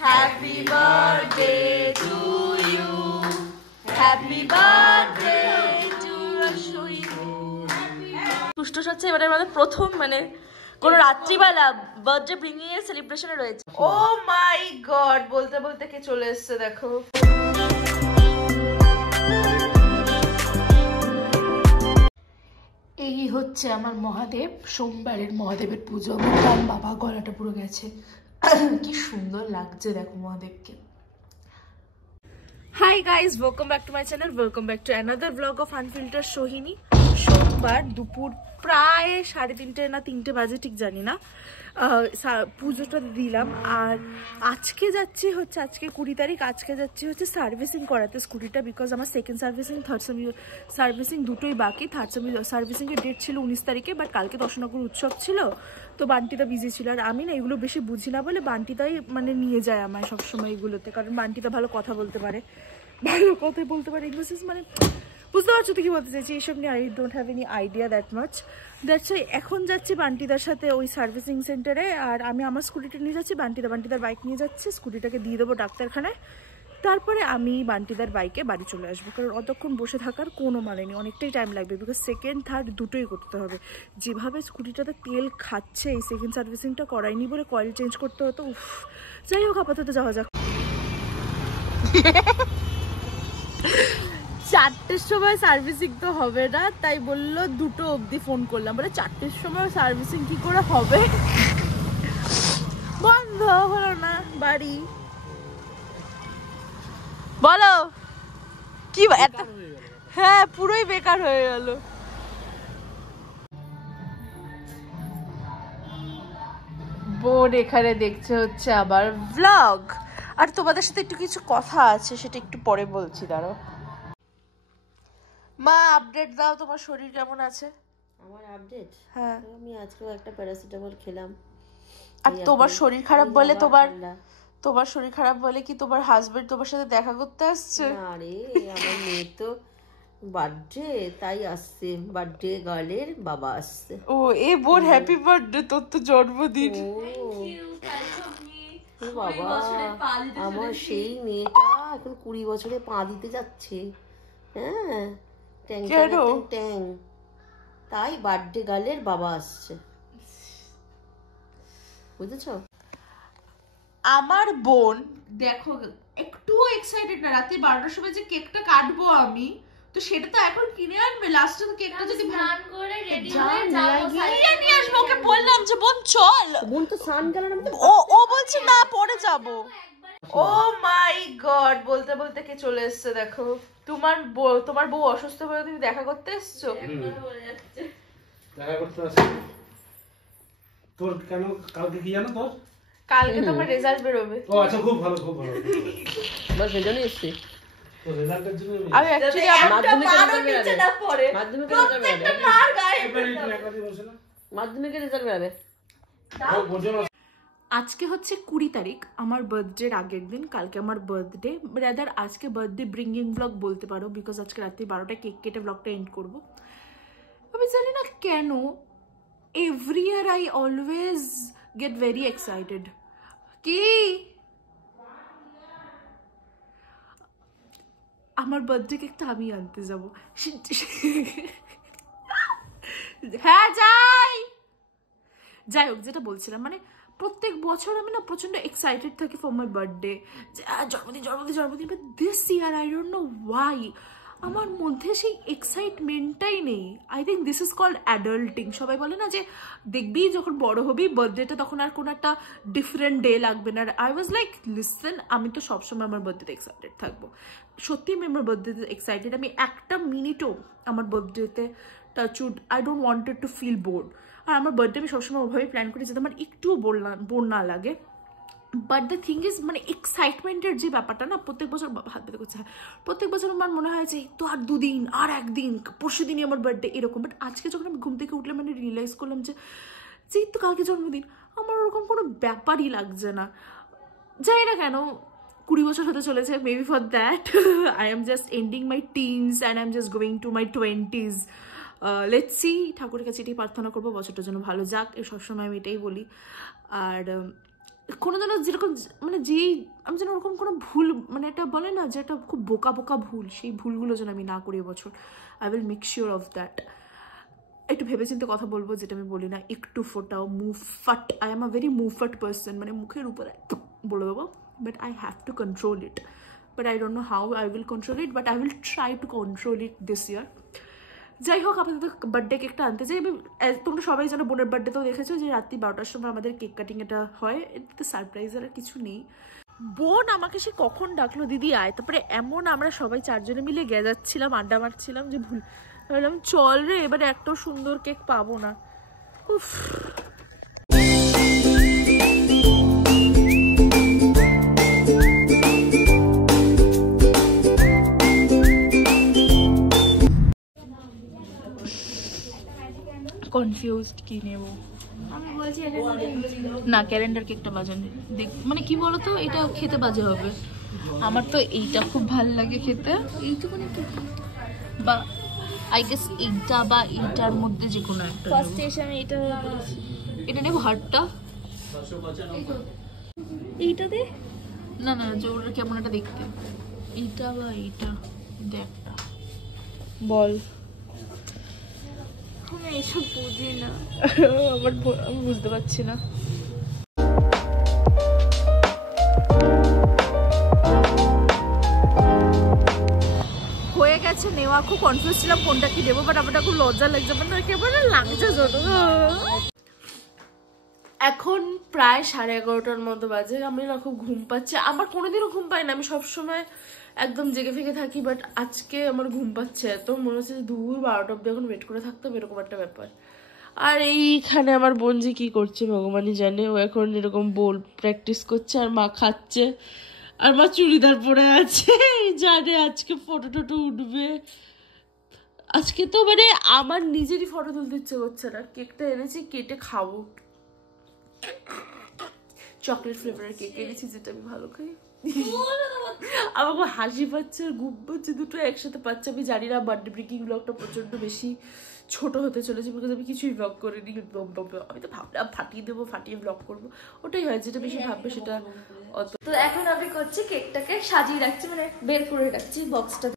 Happy birthday to you. Happy birthday to পুষ্ট হচ্ছে এবারে আমাদের প্রথম মানে কোন রাত্রিবেলা বার্থডে ব্রিঙ্গিং এর সেলিব্রেশনে রয়েছে। ও মাই গড, বলতে বলতে কে চলে এসেছে দেখো। এই হচ্ছে আমার মহাদেব, সোমবারের মহাদেবের পুজো। আমার বাবা গলাটা পুরো গেছে, কি সুন্দর লাগছে দেখো মহাদেবকে। Hi guys, welcome back to my channel, welcome back to another blog of unfilter Sohini. সোমবার দুপুর প্রায় 3:30 না 3টে বাজে, ঠিক জানি না, পুজোটা দিলাম। আর আজকে যাচ্ছি হচ্ছে, আজকে 20 তারিখ, আজকে যাচ্ছি হচ্ছে সার্ভিসিং করাতে স্কুটিটা, বিকজ আমার সেকেন্ড সার্ভিসিং থার্ড সার্ভিসিং দুটোই বাকি। থার্ড সার্ভিসিংয়ের ডেট ছিল 19 তারিখে, বাট কালকে দশনগর উৎসব ছিল তো বান্টিদা বিজি ছিল। আর আমি না এগুলো বেশি বুঝি না বলে বান্টিদাই মানে নিয়ে যায় আমায় সবসময় এগুলোতে, কারণ বান্টিদা ভালো কথা বলতে পারে, মানে বুঝতে পারছো তো কি বলতে চাইছি, এইসব নিয়ে I don't have any idea that much. That's why এখন যাচ্ছি বান্টিদার সাথে ওই সার্ভিসিং সেন্টারে। আর আমি আমার স্কুটিটা নিয়ে যাচ্ছি, বান্টিদার বাইক নিয়ে যাচ্ছে, স্কুটিটাকে দিয়ে দেবো ডাক্তারখানায়। তারপরে আমি বান্টিদার বাইকে বাড়ি চলে আসবো, কারণ অতক্ষণ বসে থাকার কোনো মানে নেই, অনেকটাই টাইম লাগবে, বিকজ সেকেন্ড থার্ড দুটোই করতে হবে। যেভাবে স্কুটিটাতে তেল খাচ্ছে, এই সেকেন্ড সার্ভিসিংটা করাইনি বলে কয়েল চেঞ্জ করতে হতো। উফ, যাই হোক আপাতত যাওয়া যাক। 4টের সময় সার্ভিসিং তো হবে না, তাই বললো 2টো অবধি ফোন করলাম, বলে 4টের সময় সার্ভিসিং কি করে হবে, বন্ধ হলো না বাড়ি। বলো কি, হ্যাঁ পুরোই বেকার হয়ে গেল। বোন এখানে দেখছে হচ্ছে আবার ভ্লগ, আর তোমাদের সাথে একটু কিছু কথা আছে, সেটা একটু পরে বলছি, দাঁড়াও। মা আপডেট দাও, তোমার শরীর কেমন আছে? আমার আপডেট? হ্যাঁ, আমি আজকেও একটা প্যারাসিটামল খেলাম। আর তোমার শরীর খারাপ বলে তোমার শরীর খারাপ বলে কি তোমার হাজবেন্ড তোমার সাথে দেখা করতে আসছে? না রে, আমার মেয়ে তো বার্থডে, তাই আসছে, বার্থডে গার্লের বাবা আসছে। ও এ বোন হ্যাপি বার্থডে, তোর তো জন্মদিন। বাবা, আমার সেই মেয়েটা এখন 20 বছরে পা দিতে যাচ্ছে। হ্যাঁ, ট্যাং, তাই বার্থডে গার্লের বাবা আসছে, বুঝেছো? আমার বোন দেখো একটু এক্সাইটেড না, রাতে 12টার সময় যে কেকটা কাটবো আমি, তো সেটা তো এখন কিনে আনবে। লাস্টে তো কেকটা যদি স্নান করে রেডি হয়ে যাবো, সাইয়া নিয়ে আসবো। ওকে বললাম যে বোন চল, বোন তো স্নান গেল না, ও বলছে না পরে যাবো। ও মাই গড, বলতে বলতে কে চলে এসেছে দেখো। তোমার বউ অসুস্থ বলে তুমি দেখা করতে এসছো? দেখা করতে আসছি। তোর কেন কালকে কি জানো তোর? কালকে তোমার রেজাল্ট বেরোবে। ও আচ্ছা, খুব ভালো খুব ভালো। বস সেজন্য এসেছি। তো রেজাল্টের জন্য আমি অ্যাকচুয়ালি মাধ্যমিকের রেজাল্ট বেরোবে। আজকে হচ্ছে 20 তারিখ, আমার বার্থডের আগের দিন। কালকে আমার বার্থডে, রাদার আজকে বার্থডে ব্রিঙ্গিং ব্লগ বলতে পারো, বিকজ আজকে রাত্রি 12টায় কেক কেটে ব্লগটা এন্ড করবো। আমি জানি না কেন every year I always get very excited. কি আমার বার্থডে কেকটা আমি আনতে যাবো। হ্যাঁ যাই হোক, যেটা বলছিলাম, মানে প্রত্যেক বছর আমি না প্রচন্ড এক্সাইটেড থাকি ফর মাই বার্থডে, জন্মদিন, but this year I don't know why আমার মধ্যে সেই এক্সাইটমেন্টটাই নেই। I think this is called adulting. সবাই বলে না যে দেখবি যখন বড় হবি বার্থডেটা তখন আর কোনো একটা ডিফারেন্ট ডে লাগবে না। আই ওয়াজ লাইক লিসেন, আমি তো সবসময় আমার বার্থডেতে এক্সাইটেড থাকবো। সত্যি আমি আমার বার্থডেতে এক্সাইটেড। আমি একটা মিনিটও আমার বার্থডেতে touch wood I don't wanted to feel bored. আর আমার বার্থডে আমি সবসময় ওভাবেই প্ল্যান করি যাতে আমার একটুও বোর না লাগে। বাট দ্য থিং ইজ, মানে এক্সাইটমেন্টের যে ব্যাপারটা না, প্রত্যেক বছর হাত পেতে করছে, প্রত্যেক বছর আমার মনে হয় যে তো আর 2 দিন, আর 1 দিন, পরশু দিনই আমার বার্থডে, এরকম। বাট আজকে যখন আমি ঘুম থেকে উঠলে মানে রিয়েলাইজ করলাম যে তো কালকে জন্মদিন, আমার ওরকম কোনো ব্যাপারই লাগছে না। জানি না কেন 20 বছর হতে চলেছে, maybe for that I am just ending my teens and I am just going to my 20s। Let's see, ঠাকুরের কাছে এটাই প্রার্থনা করবো বছরটার জন্য ভালো যাক, সবসময় আমি এটাই বলি। আর কোনো যেন যেরকম মানে যেই আমি যেন ওরকম কোনো ভুল মানে এটা বলে না যে একটা খুব বোকা বোকা ভুল, সেই ভুলগুলো যেন আমি না করি এবছর। I will make sure of that. একটু ভেবেচিন্তে কথা বলবো, যেটা আমি বলি না একটু ফোটাও মুফাট। আই এম আ ভেরি মুফাট পার্সন, মানে মুখের উপরে বলে দেবো, but I have to control it. But I don't know how I will control it, but I will try to control it this year. যাই হোক, আপাতত বার্থডে কেকটা আনতে চাই। তোমরা সবাই জানো বোনের বার্থডেতেও দেখেছো যে রাত্রি 12টার সময় আমাদের কেক কাটিং এটা হয়। এটাতে সারপ্রাইজের আর কিছু নেই। বোন আমাকে সে কখন ডাকলো, দিদি আয়। তারপরে এমন আমরা সবাই 4 জনে মিলে যাচ্ছিলাম, আড্ডা মারছিলাম যে ভাবলাম চল রে, এবারে একটাও সুন্দর কেক পাবো না। উফ, কনফিউজড কি নেব। না, ক্যালেন্ডার কেকটা বাজে দেখ, মানে কি বলতো, এটা খেতে বাজে হবে। আমার তো এইটা খুব ভাল লাগে খেতে, এইটুকুনি তো, বা আই গেস এইটা বা এইটার মধ্যে যে কোনো একটা। ফার্স্ট এসে আমি এটা নেব। হার্টটা এইটা দে। না না, জোর কেমন একটা দেখতে, এইটা বা এইটা একটা বল। আমি এসব বুঝি না, আমি বুঝতে পারছি না। হয়ে গেছে নেওয়া, খুব কনফিউজ ছিলাম কোনটা কি দেবো, বাট আমার খুব লজ্জা লাগছে, মানে একেবারে লাগছে ছোট। এখন প্রায় 11:30টার মতো বাজে। আমি না খুব ঘুম পাচ্ছে, আমার কোনোদিনও ঘুম পাই না, আমি সবসময় একদম জেগে ফেগে থাকি, বাট আজকে আমার ঘুম পাচ্ছে এত, মনে হচ্ছে দূর 12টা অব্দি এখন ওয়েট করে থাকতাম, এরকম একটা ব্যাপার। আর এইখানে আমার বোন যে কি করছে ভগবানই জানে, ও এখন এরকম বোল প্র্যাকটিস করছে, আর মা খাচ্ছে, আর মা চুড়িদার পরে আছে, জানে আজকে ফটো টটো উঠবে। আজকে তো মানে আমার নিজেরই ফটো তুলতে ইচ্ছে করছে না, কেকটা এনেছি কেটে খাবো। চকলেট ফ্লেভারের কেক এনেছি, যেটা আমি ভালো খাই। আমাকে হাসি পাচ্ছে আর ঘুম পাচ্ছে, দুটো একসাথে পাচ্ছে। আমি জানি না বার্থডে ব্রেকিং ব্লগটা প্রচন্ড বেশি ছোট হতে চলেছে, বিকজ আমি কিছুই ব্লগ করিনি। আমি তো ভাবলাম ফাটিয়ে দেবো, ফাটিয়ে ব্লগ করবো, ওটাই হয়, যেটা বেশি ভাববে সেটা অত। তো এখন আমি করছি কেকটাকে সাজিয়ে রাখছি, মানে বের করে রাখছি বক্সটা।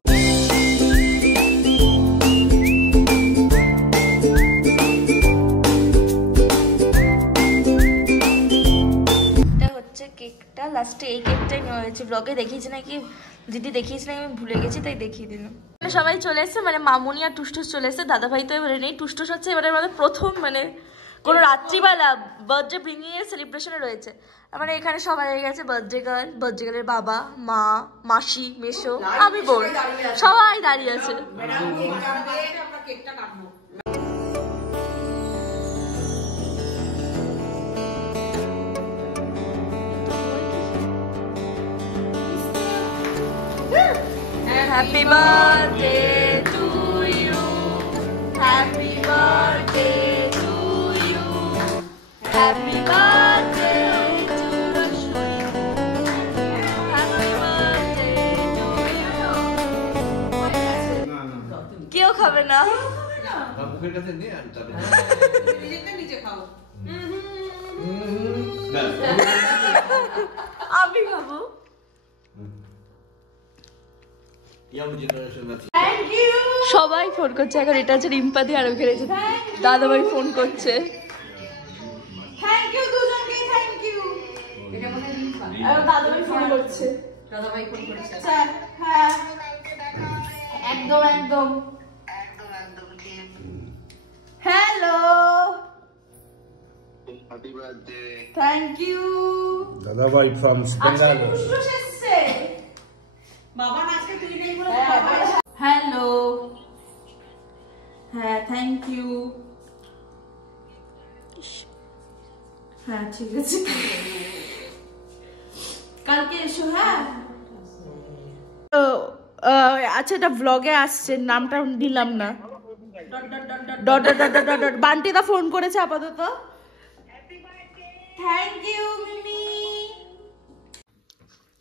কেকটা লাস্টে এই কেকটাই নেওয়া হয়েছে, ব্লগে দেখিয়েছি নাকি দিদি দেখিয়েছি নাকি আমি ভুলে গেছি, তাই দেখিয়ে দিলাম। সবাই চলে এসছে, মানে মামুনি আর টুসটুস চলে এসছে, দাদাভাই তো এবারে নেই। টুসটুস হচ্ছে এবারে আমাদের প্রথম মানে কোনো রাত্রিবেলা বার্থডে ব্রিঙ্গিং এর সেলিব্রেশনে রয়েছে। মানে এখানে সবাই হয়ে গেছে, বার্থডে গার্লের বাবা, মা, মাসি, মেশো, আমি বোন, সবাই দাঁড়িয়ে আছে। Happy birthday to you. Happy birthday to you. Happy birthday to Rashmi. Happy birthday to you. কেউ খাবে না? মুখের কাছে নিয়ে আর তাহলে নিজে খাও। আমি খাবো। সবাই ফোন করছে এখন, এটা হচ্ছে রিম্পাদি, আর ওখানে দাদাভাই ফোন করছে। দাদাভাই ফোন করছে, হ্যাঁ একদম একদম। হ্যালো, থ্যাংক ইউ দাদাভাই ফ্রম বেঙ্গালোর। বাবা আজকে তুই নেই বলে হ্যালো, হ্যাঁ থ্যাংক ইউ, হ্যাঁ ঠিক আছে, কালকে এসো। হ্যাঁ আচ্ছা, এটা ব্লগে আসছে, নামটা দিলাম না। বান্টিদা ফোন করেছে আপাতত। থ্যাংক ইউ মিমি।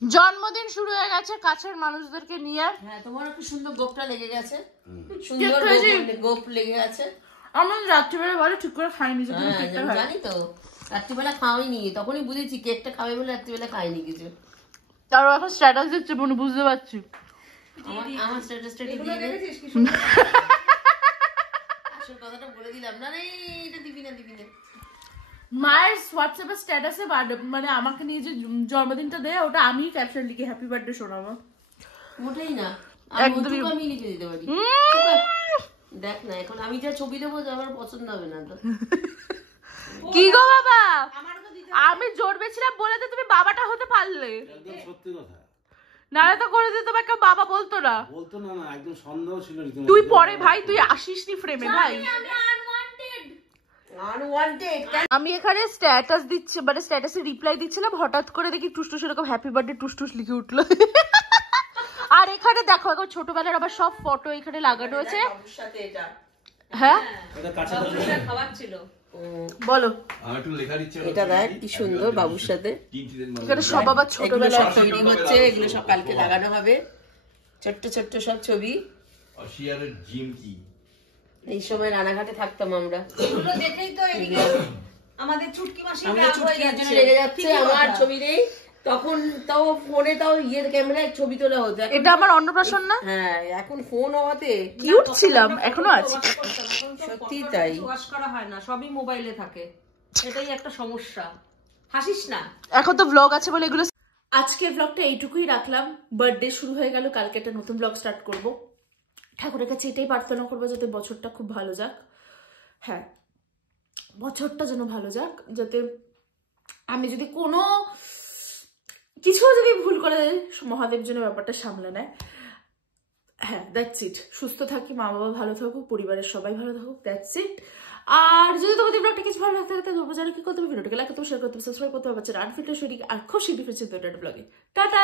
জন্মদিন শুরু হয়ে গেছে কাছের মানুষদেরকে নিয়ে। হ্যাঁ, তোমার কি সুন্দর গোপটা লেগে গেছে, সুন্দর গোপ লেগে গেছে। আমার রাত্রিবেলা বলে ঠিক করে খাইনি, জানি তো। রাত্রিবেলা খাওয়াইনি, তখনই বুঝেছি কেকটা খাবে বলে রাত্রিবেলা খাইনি কিছু। তারও এখন স্ট্যাটাস দিচ্ছে মনে, বুঝতে পারছি। আমার স্ট্যাটাসটা দিয়ে আসল কথাটা বলে দিলাম না, এটা দিবি না। মায়ের হোয়াটসঅ্যাপে স্ট্যাটাসে মানে আমাকে নিয়ে যে জন্মদিনটা দেয়, ওটা আমি ক্যাপশন লিখে হ্যাপি বার্থডে শোনাবো। মোটেই না, আমি লিখে দিতে পারি। দেখ না, এখন আমি যা ছবি দেবো আমার পছন্দ হবে না তো। কি গো বাবা, আমি জোর বেছিলাম বলে তো তুমি বাবাটা হতে পারলে। একদম সত্যি কথা, নালে তো করে দিতে তোমাকে বাবা বলতো না। বলতো না, একদম সন্দেহ ছিল রীতিমতো। তুই পরে ভাই, তুই আসিস নি ফ্রেমে ভাই। আমি এখানে স্ট্যাটাস দিচ্ছি, মানে স্ট্যাটাসে রিপ্লাই দিচ্ছিলাম, হঠাৎ করে দেখি টুসটুস এরকম হ্যাপি বার্থডে টুসটুস লিখে উঠলো। আর এখানে দেখো, এখন ছোটবেলার আবার সব ফটো এখানে লাগানো আছে। হ্যাঁ বলো, এটা দেখ কি সুন্দর বাবুর সাথে। এখানে সব আবার ছোটবেলা তৈরি হচ্ছে, এগুলো সব কালকে লাগানো হবে। ছোট্ট ছোট্ট সব ছবি। এই সময় রানাঘাটে থাকতাম আমরা, দেখেই তো আমাদের ছুটকি মাসি লেগে যাচ্ছে। আমার ছবি নেই তখন, তাও ফোনে তাও ক্যামেরায় ছবি তোলা হতো। এটা আমার অন্নপ্রাশন না? হ্যাঁ, এখন ফোন হওয়াতে কিউট ছিলাম, এখনো আছে। সত্যি তাই, ওয়াশ করা হয় না, সবই মোবাইলে থাকে, এটাই একটা সমস্যা। হাসিস না, এখন তো ব্লগ আছে বলে এগুলো। আজকের ব্লগটা এইটুকুই রাখলাম। বার্থডে শুরু হয়ে গেল, কালকে একটা নতুন ব্লগ স্টার্ট করব। ঠাকুরের কাছে এটাই প্রার্থনা করবো যাতে বছরটা খুব ভালো যাক। হ্যাঁ, বছরটা যেন ভালো যাক, যাতে আমি যদি কোনো কিছু যদি ভুল করে মহাদেব যেন ব্যাপারটা সামলে নেয়। হ্যাঁ, দ্যাটস ইট। সুস্থ থাকি, মা বাবা ভালো থাকুক, পরিবারের সবাই ভালো থাকুক, দ্যাটস ইট। আর যদি তোমাদের ব্লগটা কিছু ভালো লাগতে থাকে তাহলে জানো কি করতে হবে, ভিডিওটাকে লাইক করতে হবে, শেয়ার করতে হবে, সাবস্ক্রাইব করতে হবে, বাচ্চারা আনফিল্টার শরীর আর খুব শিখতে ফিরছে ব্লগে। টাটা।